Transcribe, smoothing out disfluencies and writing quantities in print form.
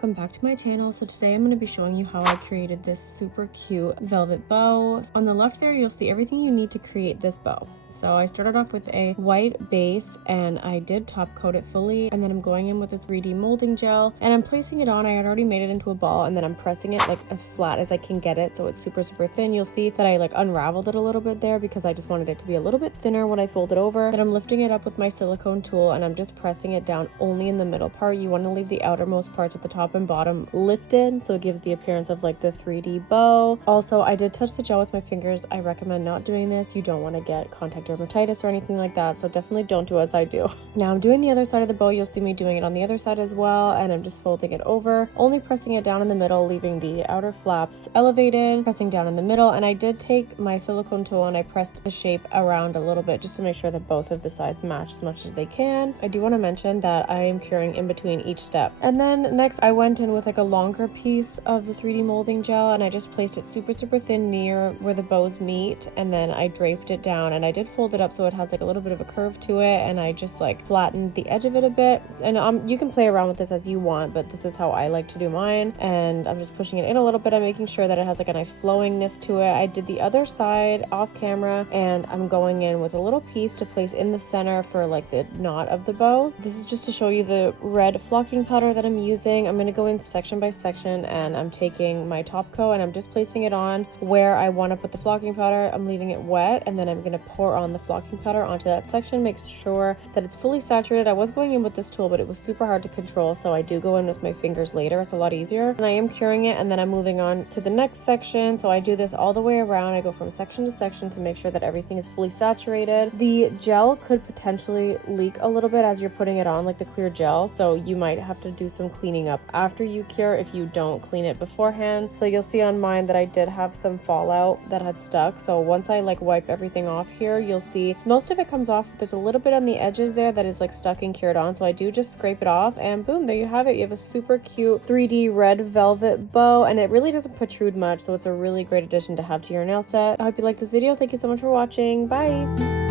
welcome back to my channel. So today I'm going to be showing you how I created this super cute velvet bow. On the left there you'll see everything you need to create this bow. So I started off with a white base and I did top coat it fully, and then I'm going in with a 3D molding gel and I'm placing it on. I had already made it into a ball and then I'm pressing it like as flat as I can get it so it's super thin. You'll see that I like unraveled it a little bit there because I just wanted it to be a little bit thinner when I fold it over. Then I'm lifting it up with my silicone tool and I'm just pressing it down only in the middle part. You want to leave the outermost parts at the top and bottom lifted so it gives the appearance of like the 3D bow. Also, I did touch the gel with my fingers. I recommend not doing this. You don't want to get contact dermatitis or anything like that, so definitely don't do as I do. Now I'm doing the other side of the bow. You'll see me doing it on the other side as well, and I'm just folding it over, only pressing it down in the middle, leaving the outer flaps elevated, pressing down in the middle. And I did take my silicone tool and I pressed the shape around a little bit just to make sure that both of the sides match as much as they can. I do want to mention that I am curing in between each step. And then next I went in with like a longer piece of the 3D molding gel and I just placed it super thin near where the bows meet, and then I draped it down and I did fold it up so it has like a little bit of a curve to it, and I just like flattened the edge of it a bit. And you can play around with this as you want, but this is how I like to do mine. And I'm just pushing it in a little bit. I'm making sure that it has like a nice flowingness to it. I did the other side off camera and I'm going in with a little piece to place in the center for like the knot of the bow. This is just to show you the red flocking powder that I'm using. I'm going to go in section by section and I'm taking my top coat and I'm just placing it on where I want to put the flocking powder. I'm leaving it wet and then I'm going to pour on the flocking powder onto that section. Make sure that it's fully saturated. I was going in with this tool, but it was super hard to control, so I do go in with my fingers later. It's a lot easier. And I am curing it, and then I'm moving on to the next section. So I do this all the way around. I go from section to section to make sure that everything is fully saturated. The gel could potentially leak a little bit as you're putting it on, like the clear gel, so you might have to do some cleaning up after you cure if you don't clean it beforehand. So you'll see on mine that I did have some fallout that had stuck. So once I like wipe everything off here, you'll see most of it comes off. There's a little bit on the edges there that is like stuck and cured on, so I do just scrape it off and boom, there you have it. You have a super cute 3D red velvet bow, and it really doesn't protrude much, so it's a really great addition to have to your nail set. I hope you like this video. Thank you so much for watching. Bye.